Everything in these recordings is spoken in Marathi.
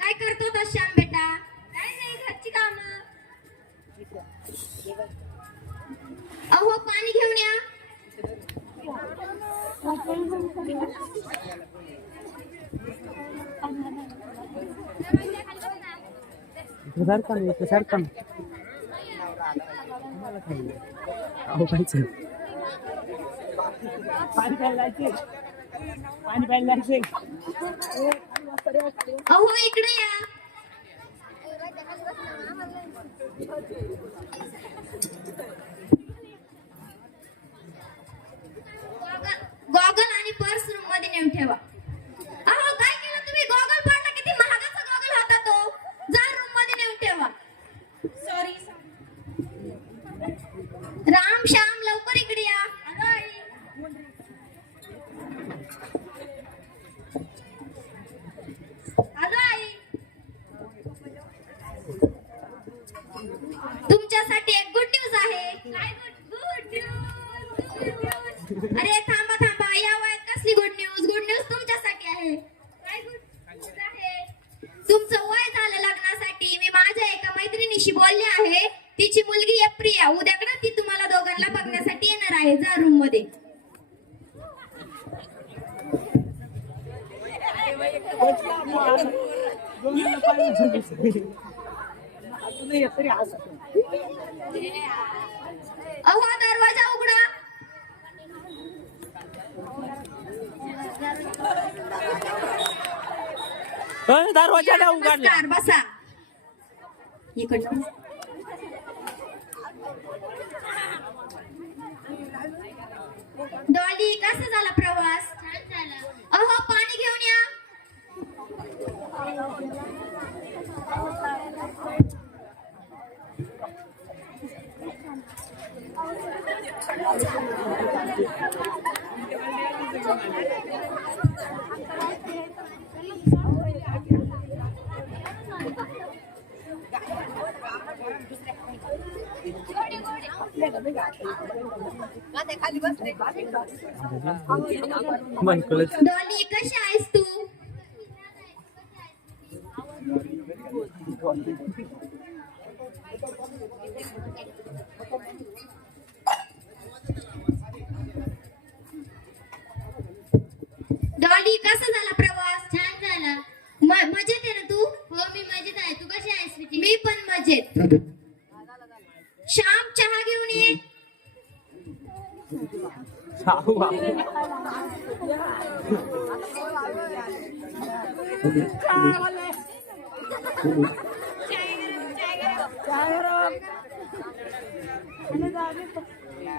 काय करतो तो श्याम बेटा? काय नाही घरची काम. अहो पाणी घेऊन या. सरकन येते सरकन अहो पाहिजे पाणी प्यायला जायचे. पाणी प्यायला जायचे. अहो इकडे या गॉगल आणि पर्स रूममध्ये नेऊन ठेवा अहो काय केलं तुम्ही गॉगल पाडला किती महागाचा गॉगल होता तो जा रूममध्ये नेऊन ठेवा सॉरी राम श्याम लवकर इकडे या आलो आई तुमच्यासाठी एक गुड न्यूज आहे काय गुड न्यूज अरे थांबा थांबा या वयात कसली गुड न्यूज गुड न्यूज तुमच्यासाठी आहे काय गुड आहे तुमचं वय झालं लग्नासाठी मी माझ्या एका मैत्रिणीशी बोलले आहे तिची मुलगी आहे प्रिया उद्याकडे ती तुम्हाला दोघांना बघण्यासाठी येणार आहे जा रूममध्ये. तरी हसत अहो दरवाजा उघडा. दरवाजा नाही उघडला. नमस्कार बसा. इकडनं. डॉली कसा झाला प्रवास? अहो पाणी घेऊन या. मनकळच डॉली कशी आहेस तू?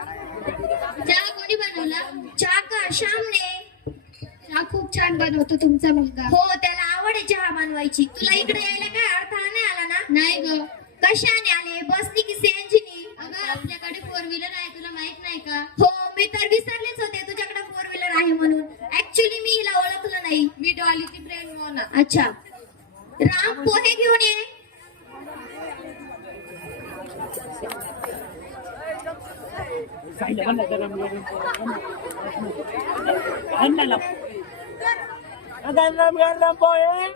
चहा कोणी बनवला? चहा का? श्यामने. चहा खूप छान बनवतो तुमचा मुलगा. हो त्याला आवड आहे चहा बनवायची. तुला इकडे यायला काय अडथळा नाही आला ना? नाही ग. कशाने आले? बसनी की सीएनजीनी अगं आपल्याकडे फोर व्हीलर आहे तुला माहीत नाही का हो मी तर विसरलेच होते तुझ्याकडे फोर व्हीलर आहे म्हणून ऍक्च्युली मी हिला ओळखलं नाही मी डॉलीची फ्रेंड मोना अच्छा राम पोहे घेऊन ये गरम गरम पोहे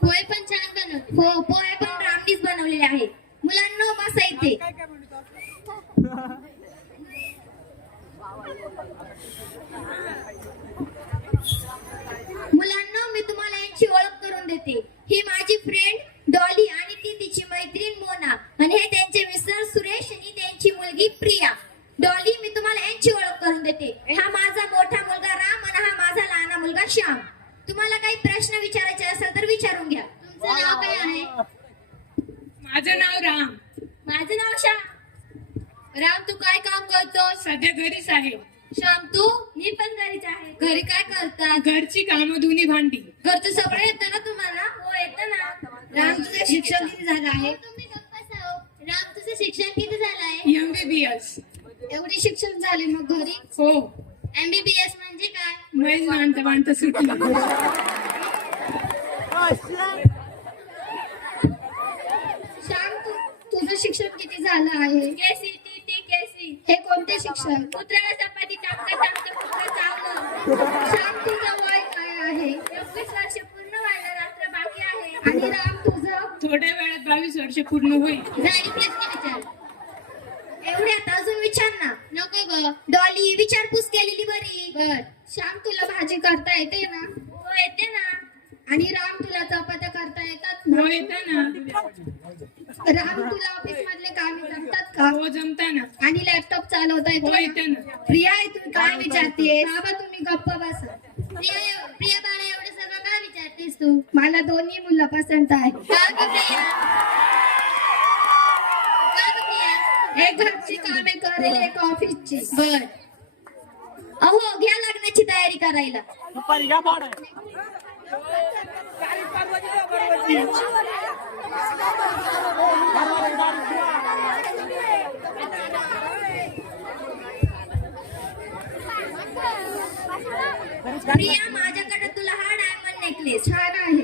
पोहे पण छान बनव हो पोहे पण रामनीच बनवलेले आहे मुलांना बसा इथे मुलांना मी तुम्हाला यांची ओळख देते ही माझी फ्रेंड डॉली आणि ती तिची मैत्रीण मोना. आणि हे त्यांचे मिस्टर सुरेश आणि त्यांची मुलगी प्रिया. डॉली मी तुम्हाला यांची ओळख करून देते. हा माझा मोठा मुलगा राम आणि हा माझा लहाना मुलगा श्याम. तुम्हाला काही प्रश्न विचारायचे असेल तर विचारून घ्या. तुमचं नाव काय आहे? माझं नाव राम. माझं नाव श्याम. राम तू काय काम करतो सध्या घरीच आहे. श्याम तू? मी पण घरीच आहे. घरी काय करता? घरची कामं धुनी भांडी घरचं सगळं येतं ना तुम्हाला हो येतं ना राम तुझं शिक्षण किती झालं आहे राम किती झालं मग घरी? हो. एमबीबीएस म्हणजे काय? म्हैस बांधता बांधता सुटली. श्याम तू तुझं शिक्षण किती झालं आहे? केसी टी टी केसी हे कोणते शिक्षण? पुत्राला चपाती चांगलं चांगलं पुत्र चावलं. श्याम तुझं वय काय आहे? एकवीस वर्ष पूर्ण व्हायला रात्र बाकी आहे. आणि राम तुझं? थोड्या वेळात बावीस वर्ष पूर्ण होईल. झाली प्रश्न विचार एवढ्यात अजून विचार ना. नको ग. डॉली विचारपूस केलेली बरी. बर. श्याम तुला भाजी करता येते ना? हो येते ना. आणि राम तुला चपात्या करता येतात हो ना येतं ना. राम तुला ऑफिस मधले कामे जमतात का? हो जमताना आणि लॅपटॉप चालवता हो येतो येतं ना. प्रिया तुम्ही काय विचारतेस? बाबा तुम्ही गप्प बसा. प्रिया प्रिया बाळा एवढं सगळं काय विचारतेस तू? मला दोन्ही मुलं पसंत आहे का ग प्रिया का ग प्रिया एक घरची कामे करेल एक ऑफिसची बर. अहो घ्या लग्नाची तयारी करायला. प्रिया माझ्याकडे तुला हा डायमंड नेकलेस छान आहे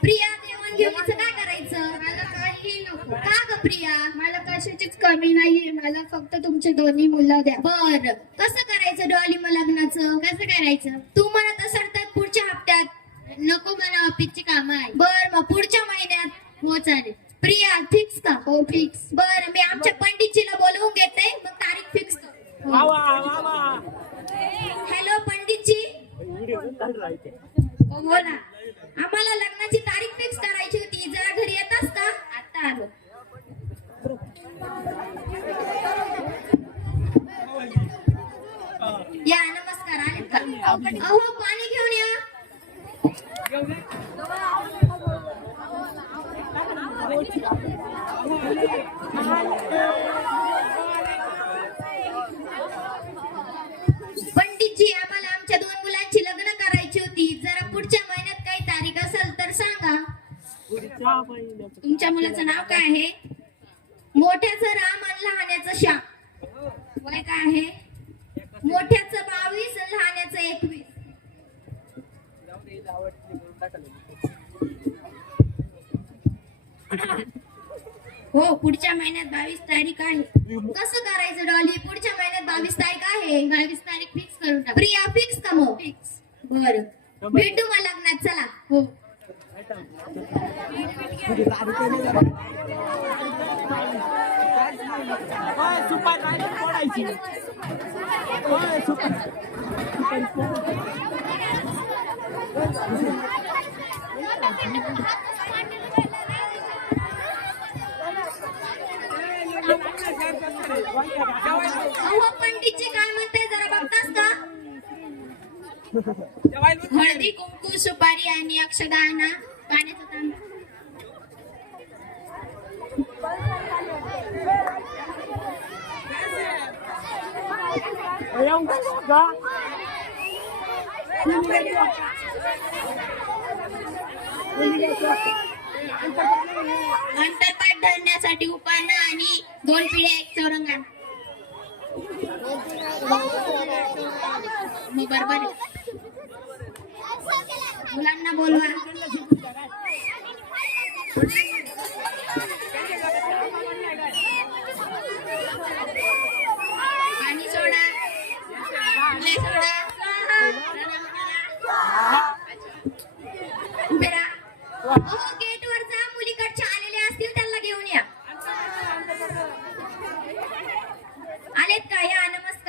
प्रिया देवण घेऊनच काय करायचं मला काही नको का ग प्रिया मला कशाचीच कमी नाहीये मला फक्त तुमचे दोन्ही मुलं द्या. बर. कसं करायचं डॉली मग लग्नाचं? कसं करायचं? तू म्हणत असाल तर पुढच्या हप्त्यात. नको मला ऑफिसची कामं आहे बर मग पुढच्या महिन्यात. हो चालेल प्रिया फिक्स का हो फिक्स बर मी आमच्या पंडितजीला बोलवून घेते मग तारीख फिक्स कर आवा आवा हॅलो पंडितजी व्हिडिओ चालू राहते हो बोला आम्हाला लग्नाची तारीख फिक्स करायची होती जरा घरी येतास का आता आलो या नमस्कार आले का अहो पाणी घेऊन या. पंडितजी आम्हाला आमच्या दोन मुलांची लग्न करायची होती. जरा पुढच्या महिन्यात काही तारीख असेल तर सांगा. तुमच्या मुलाचं नाव काय आहे? मोठ्याचं राम आणि लहान्याचं श्याम. वय काय आहे? मोठ्याचं बावीस लहान्याचं एकवीस. हो पुढच्या महिन्यात बावीस तारीख आहे. कसं करायचं डॉली? पुढच्या महिन्यात बावीस तारीख आहे. बावीस तारीख फिक्स करून टाक. प्रिया फिक्स का मग? फिक्स बर. भेटू मग लग्नात चला. हो. ओय, सुपारी राहिली फोडायची. ओय, सुपारी. अहो पंडितजी काय म्हणते जरा बघतास का? हळदी कुंकू सुपारी आणि अक्षदाना पाण्याचा तांबा येऊन जा अंतरपाठ धरण्यासाठी उपाना आणि दोन पिढ्या एक चौरंगा मी बरोबर मुलांना बोलवा.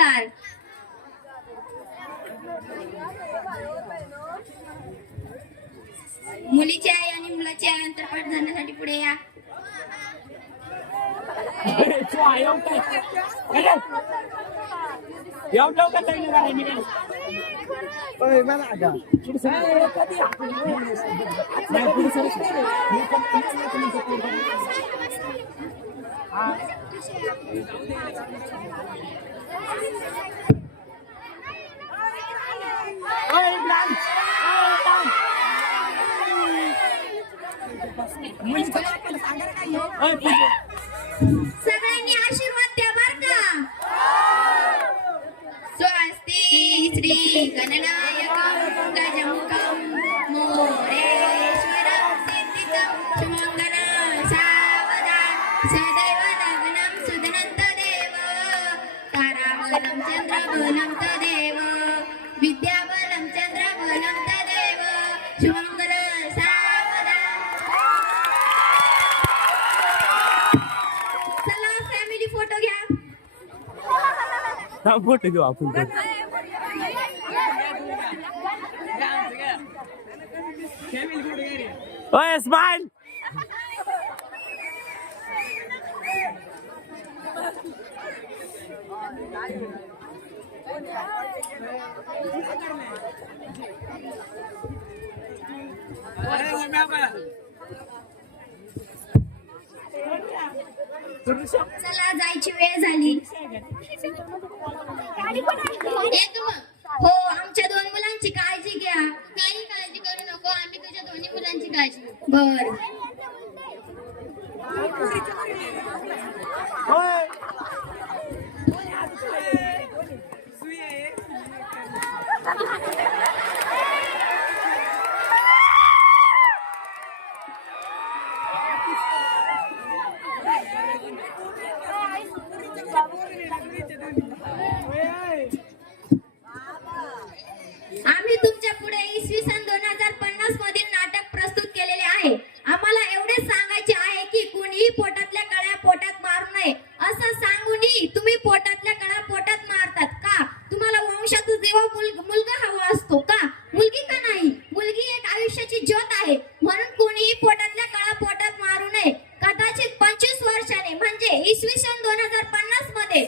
नमस्कार मुलीची आई आणि मुलाची आई अंतरपाठ धरण्यासाठी पुढे या. सगळ्यांनी आशीर्वाद द्या बर का. श्वास गणनायकं गजमुखं मोरे ताराबलं चन्द्रबलं तदेव विद्याबलं चन्द्रबलं तदेव. सुमङ्गलं सावधान. चला फॅमिली फोटो घ्या. हा, फोटो घेऊ आपण पण. ओय स्माइल चला जायची वेळ झाली. हो आमच्या दोन मुलांची काळजी घ्या. काही काळजी करू नको आम्ही तुझ्या दोन्ही मुलांची काळजी घेऊ. बर. आम्ही पुढे इसवी सन दोन हजार पन्नास मधील नाटक प्रस्तुत केलेले आहे. आम्हाला एवढेच सांगायचे आहे की कुणीही पोटातल्या कळ्या पोटात मारू नये. असं सांगूनही तुम्ही पोटातल्या कळ्या पोटात मारतात का? तुम्हाला वंशातून जेव्हा मुल- मुलगा हवा असतो का? मुलगी का नाही? मुलगी एक आयुष्याची ज्योत आहे. म्हणून कोणीही पोटातल्या कळा पोटात मारू नये. कदाचित पंचवीस वर्षाने म्हणजे इसवी सन दोन हजार पन्नासमध्ये